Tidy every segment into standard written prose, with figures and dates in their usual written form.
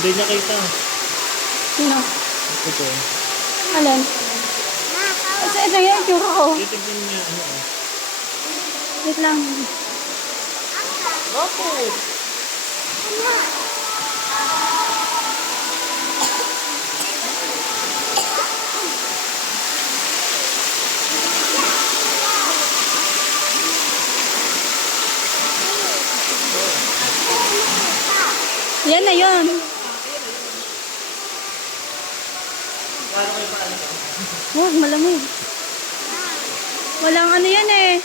Hindi nakita. Sino? Ito. Alin? Ito yung itsura ko. Titignan niya ano ah. Wait lang. Bakit? Yan na yun. Oh, malamig. Walang ano yan eh.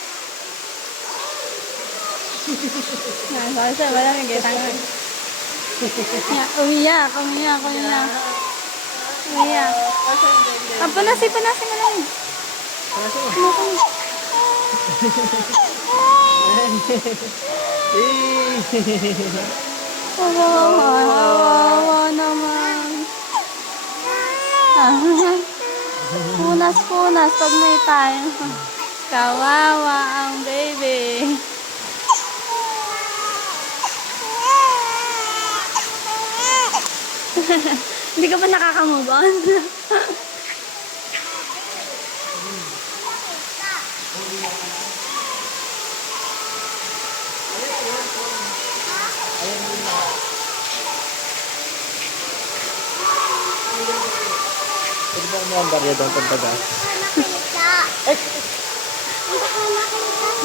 Sorry, malamig eh. Tangan. Umiyak. Panasin malamig. Kawawa naman. Punas pag may time. Kawawa ang baby. Hindi ka ba nakaka-move on? Pwede ba mo ang barya doon pagbaga?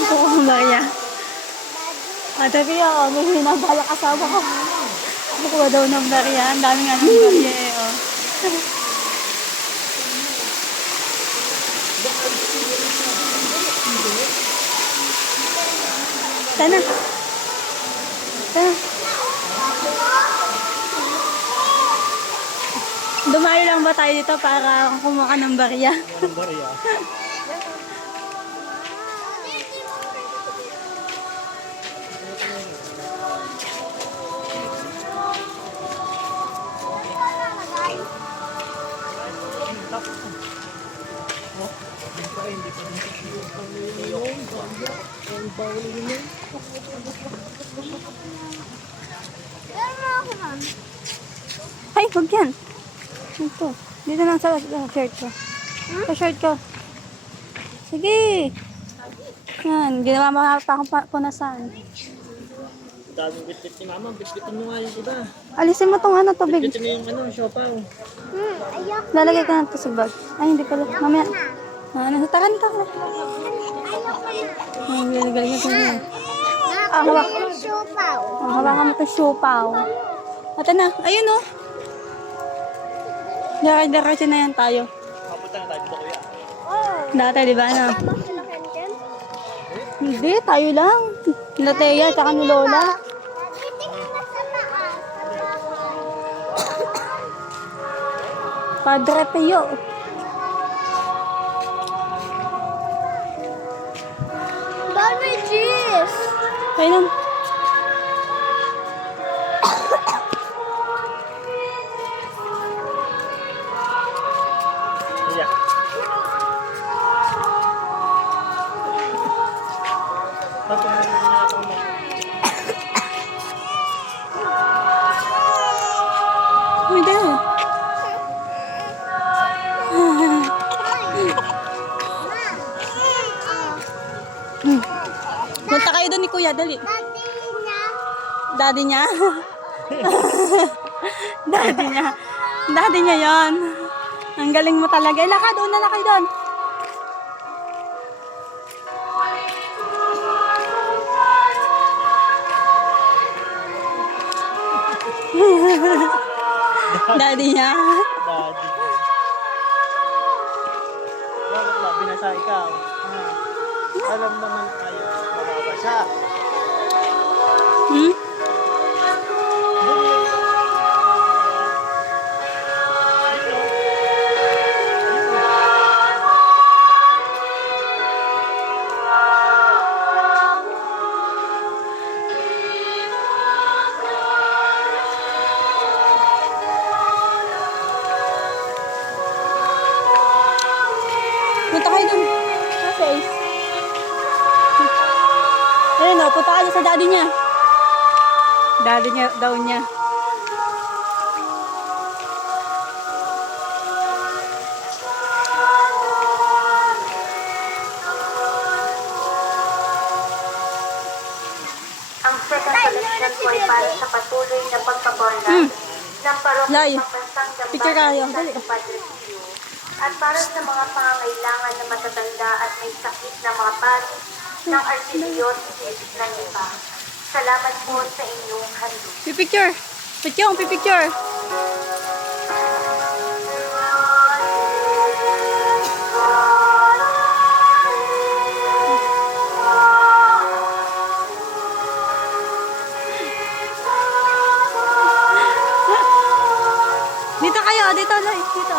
Ito ko ba niya? Sabi niya, may hinabala kasama ko. Nakuha daw ng barya. Ang dami nga ng barya eh. Oh. Tana. Dumayo lang ba tayo dito para kumuha ng barya? Ang barya. Ay, huwag yan. Ito. Dito lang sa shirt ko. Sa shirt ko. Sige. Yan. Ginawa mo pa akong punasan. Daming bitbit ni mama. Bitbitin mo nga yung iba. Alisin mo tong ano, tubig. Bitbitin mo yung ano, siopaw. Lalagay ko na ito sa bag. Ay, hindi pala. Mamaya. Taran ka. Ay, galing ito. Hawakan mo ito siopaw. Ito na. Ayun oh. Diretso na yan tayo. Kapunta na tayo dito kuya. Dati, di ba na? Hindi, tayo lang. Lateya, tsaka ni Lola. Padre Pio. Dami cheese! Ayun. Yeah. Uy, dahil. Punta kayo doon ni Kuya, dali. Daddy niya? Daddy niya. Daddy niya yon. Ang galing mo talaga. Lakad, doon na kayo doon. Daddy niya. Daddy. Bakit ba? Binasa ikaw. Alam naman tayo. Mababasa. Hmm? Punta kayo dun. Sa face. Ayun o, punta kayo sa daddy niya. Daddy niya, daw niya. para sa patuloy na pagpapaunlad ng Lay, parokya Pampansang picture kayo. Gambayan Dali. ng Padre Pio at para sa mga pangangailangan ng matatanda at may sakit na mga pari ng Archdiocese ng Lipa. Salamat po sa inyong handog. Pipicture. Picture, pipicture. Dito kayo, dito, Loy. Dito.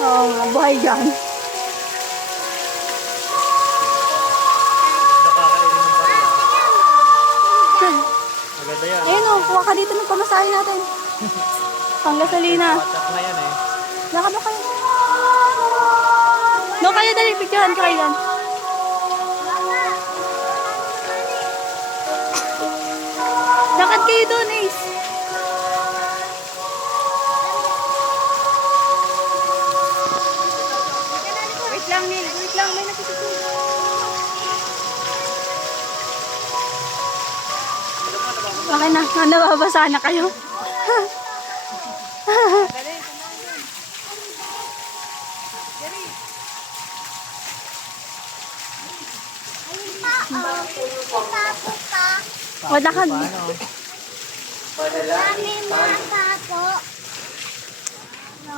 Oo nga, buhay dyan. Nakakainin mo pa rin. Maganda yan. Ayun o, kuha ka dito ng pamasahe natin. Panggasolina. WhatsApp na yan eh. Lakad na kayo. No, kayo dali, picturean ko kayo dyan. Lakad kayo doon, Ace. Wait lang, Neil. Wait lang, may nakikita. Okay na, nababasa na kayo. Wala ka. Paano? Kami mga papo. No.